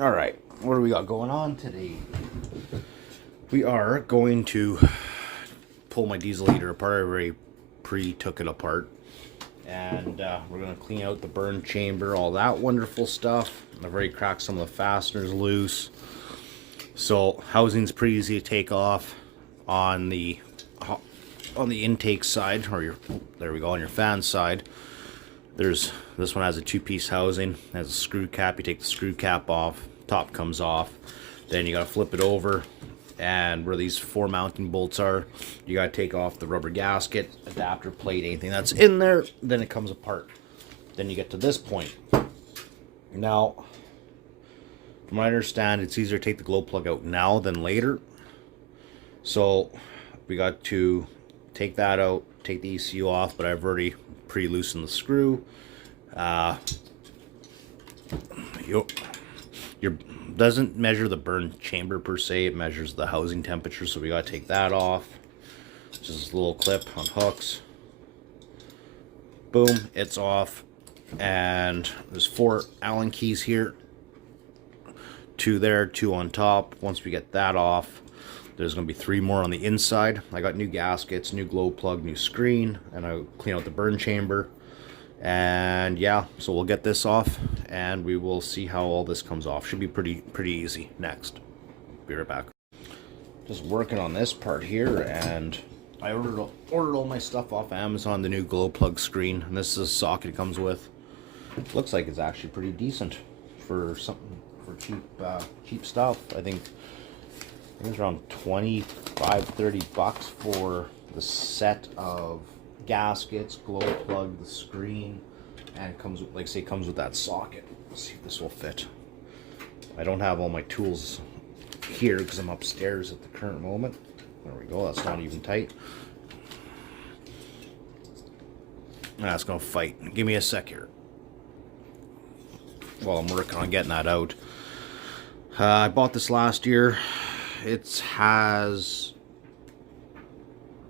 All right, what do we got going on today? We are going to pull my diesel heater apart. I already took it apart. And we're going to clean out the burn chamber, all that wonderful stuff. I've already cracked some of the fasteners loose. So housing's pretty easy to take off on the intake side, or your, there we go, on your fan side. This one has a two-piece housing, has a screw cap. You take the screw cap off, top comes off, then you got to flip it over, and where these 4 mounting bolts are, you got to take off the rubber gasket, adapter plate, anything that's in there, then it comes apart. Then you get to this point. Now, from what I understand, it's easier to take the glow plug out now than later. So we got to take that out, take the ECU off, but I've already pre-loosened the screw. Your doesn't measure the burn chamber per se, it measures the housing temperature, so we gotta take that off. Just a little clip on hooks. Boom, it's off. And there's 4 Allen keys here. 2 there, 2 on top. Once we get that off, there's going to be 3 more on the inside. I got new gaskets, new glow plug, new screen, and I'll clean out the burn chamber. And yeah, so we'll get this off, and we will see how all this comes off. Should be pretty easy next. Be right back. Just working on this part here, and I ordered all my stuff off Amazon, the new glow plug screen, and this is a socket it comes with. Looks like it's actually pretty decent for something for cheap stuff. I think it's around 25-30 bucks for the set of gaskets, glow plug, the screen, and comes with, like I say, comes with that socket. Let's see if this will fit. I don't have all my tools here because I'm upstairs at the current moment. There we go, that's not even tight. That's gonna fight. Give me a sec here while I'm working on getting that out. I bought this last year. It has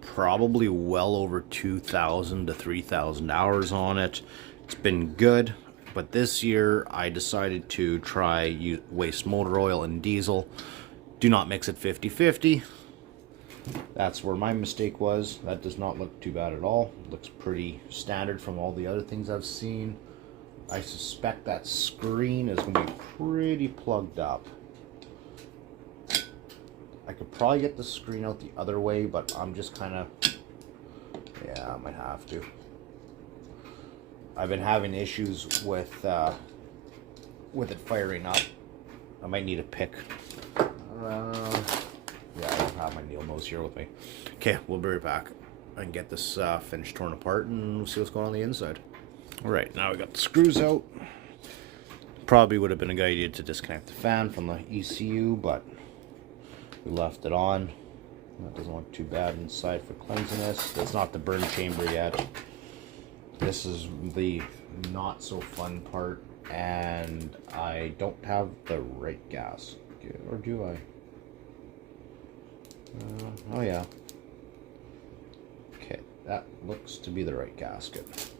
probably well over 2,000 to 3,000 hours on it. It's been good, but this year I decided to try waste motor oil and diesel. Do not mix it 50-50. That's where my mistake was. That does not look too bad at all. It looks pretty standard from all the other things I've seen. I suspect that screen is going to be pretty plugged up. I could probably get the screen out the other way, but I'm just kind of, yeah, I might have to. I've been having issues with it firing up. I might need a pick. Yeah, I don't have my needle nose here with me. Okay, we'll be right back and get this finished torn apart, and we'll see what's going on the inside. Alright, now we got the screws out. Probably would have been a good idea to disconnect the fan from the ECU, but we left it on. That doesn't look too bad inside for cleanliness. That's not the burn chamber yet. This is the not so fun part, and I don't have the right gas. Or do I? Oh yeah. Okay, that looks to be the right gasket.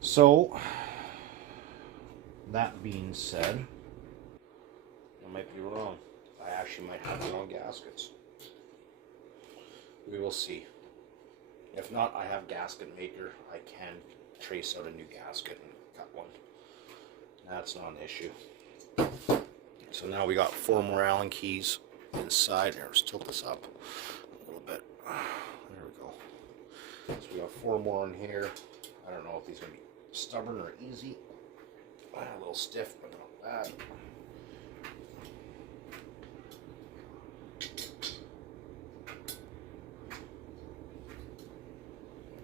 So, that being said, I might be wrong. I actually might have the wrong gaskets. We will see. If not, I have gasket maker. I can trace out a new gasket and cut one. That's not an issue. So now we got 4 more Allen keys inside. Here, let's tilt this up a little bit. There we go. So we got 4 more in here. I don't know if these are going to be stubborn or easy. A little stiff, but not bad.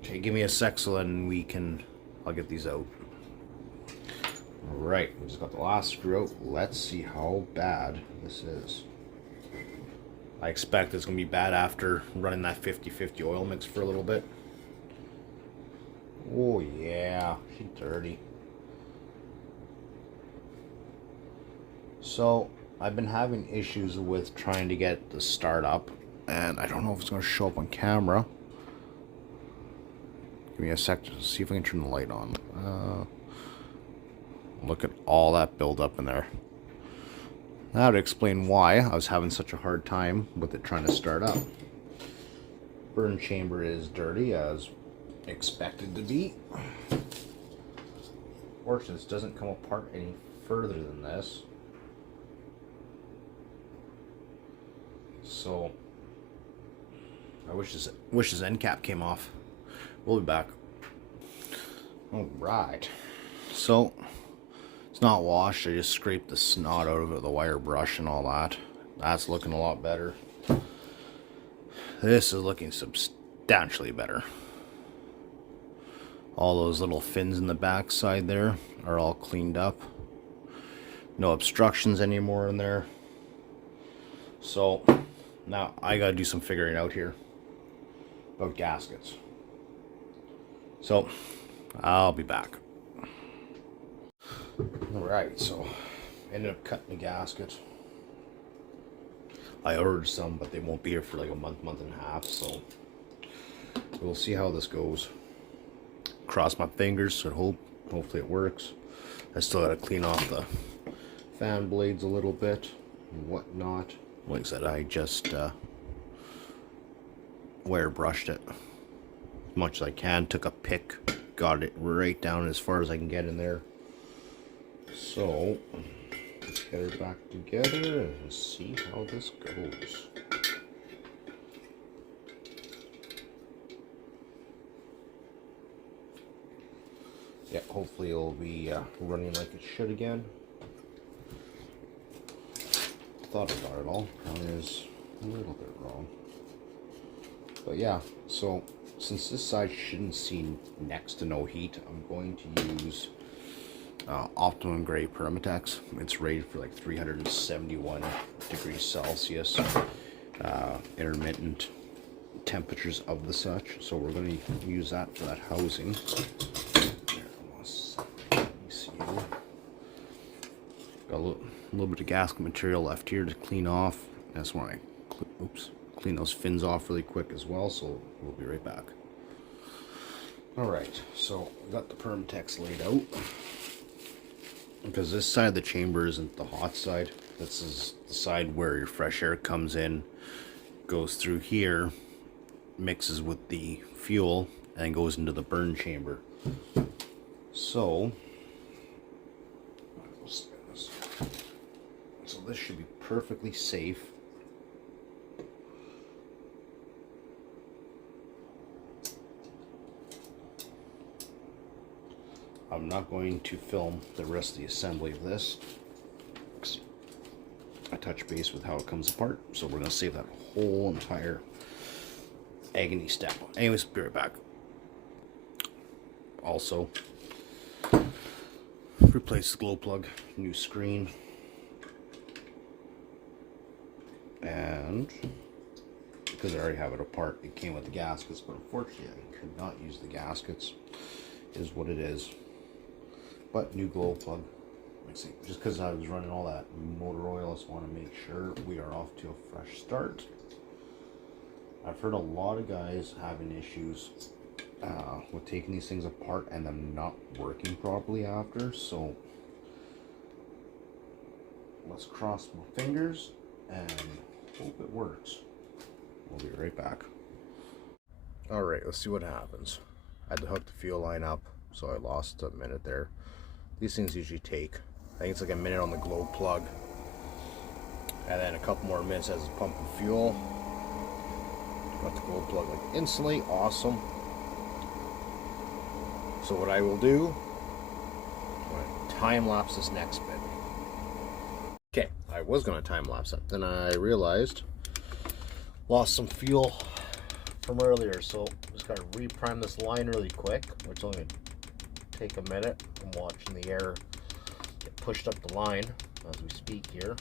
Okay, give me a sec so then I'll get these out. Alright, we just got the last screw out. Let's see how bad this is. I expect it's going to be bad after running that 50-50 oil mix for a little bit. Oh yeah, she's dirty. So, I've been having issues with trying to get the start up, and I don't know if it's going to show up on camera. Give me a sec to see if I can turn the light on. Look at all that build up in there. That would explain why I was having such a hard time with it trying to start up. Burn chamber is dirty as expected to be. Fortunately, this doesn't come apart any further than this. So I wish this end cap came off. We'll be back. All right. So it's not washed. I just scraped the snot out of it with a wire brush and all that. That's looking a lot better. This is looking substantially better. All those little fins in the back side there are all cleaned up. No obstructions anymore in there. So now I gotta do some figuring out here about gaskets. So I'll be back. Alright, so ended up cutting the gasket. I ordered some, but they won't be here for like a month and a half, so we'll see how this goes. Cross my fingers, so hopefully it works. I still gotta clean off the fan blades a little bit and whatnot. Like I said, I just wire brushed it as much as I can, took a pick, got it right down as far as I can get in there. So let's get her back together and see how this goes. Yeah, hopefully it'll be running like it should again. Thought about it all. Probably is a little bit wrong. But yeah, so since this side shouldn't see next to no heat, I'm going to use Optimum Grade Permatex. It's rated for like 371 degrees Celsius, intermittent temperatures of the such. So we're going to use that for that housing. Got a little bit of gasket material left here to clean off. That's when I clean those fins off really quick as well, so we'll be right back. Alright, so we got the Permatex laid out. Because this side of the chamber isn't the hot side. This is the side where your fresh air comes in, goes through here, mixes with the fuel, and goes into the burn chamber. So this should be perfectly safe. I'm not going to film the rest of the assembly of this. I touch base with how it comes apart, so we're going to save that whole entire agony step. Anyways, be right back. Also, replace the glow plug, new screen, and because I already have it apart, it came with the gaskets, but unfortunately I could not use the gaskets. Is what it is. But new glow plug. Let's see, just because I was running all that motor oil, I just want to make sure we are off to a fresh start. I've heard a lot of guys having issues with taking these things apart and them not working properly after, so let's cross my fingers and hope it works. We'll be right back. Alright, let's see what happens. I had to hook the fuel line up, so I lost a minute there. These things usually take, I think it's like a minute on the glow plug, and then a couple more minutes as it's pumping fuel. Got the glow plug like instantly, awesome. So what I will do, I'm going to time lapse this next bit. Okay, I was going to time lapse it, then I realized lost some fuel from earlier, so just got to reprime this line really quick, which is only going to take a minute. I'm watching the air get pushed up the line as we speak here.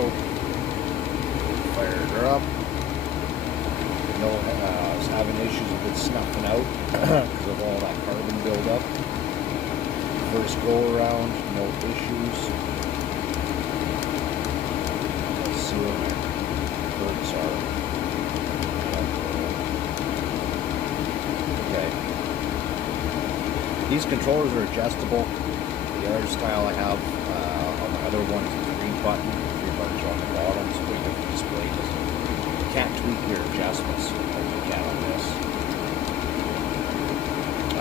go. Fired her up. I was having issues with it snuffing out because of all that carbon buildup. First go around, no issues. Let's see what my birds are. Okay. These controllers are adjustable. The other style I have on my other one is the 3 button. 3 buttons are on the bottom, so we have the display. You can't tweak your adjustments like you can on this.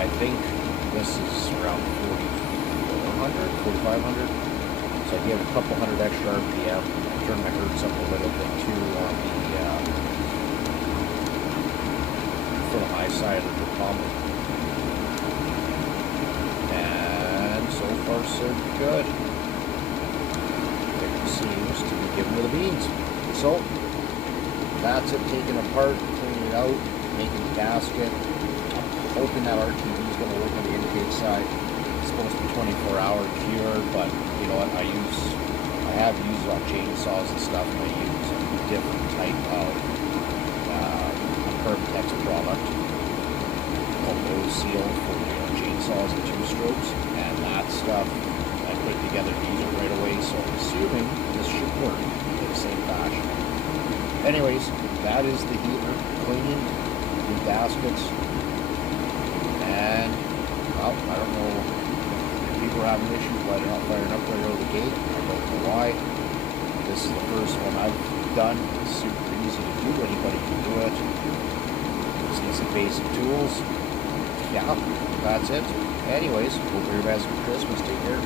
I think this is around 4,500. So I give a couple hundred extra RPM. Turn my hertz up a little bit too on the for the high side of the pump. And so far so good. It seems to be giving me the beans. So that's it, taken apart, cleaning it out, making the gasket. I'm hoping that RTV is going to work on the intake side. It's supposed to be 24-hour cure, but you know what? I have used it on chainsaws and stuff, and I use a different type of Permatex product called Nose Seal for chainsaws and 2-strokes, and that stuff I put together to use it right away. So I'm assuming this should work in the same fashion. Anyways, that is the heater cleaning, the gaskets, and well, I don't know if people are having issues why they're not firing up right out of the gate. I don't know why. This is the first one I've done. It's super easy to do. Anybody can do it. Just need some basic tools. Yeah, that's it. Anyways, hope everybody has a good Christmas. Take care.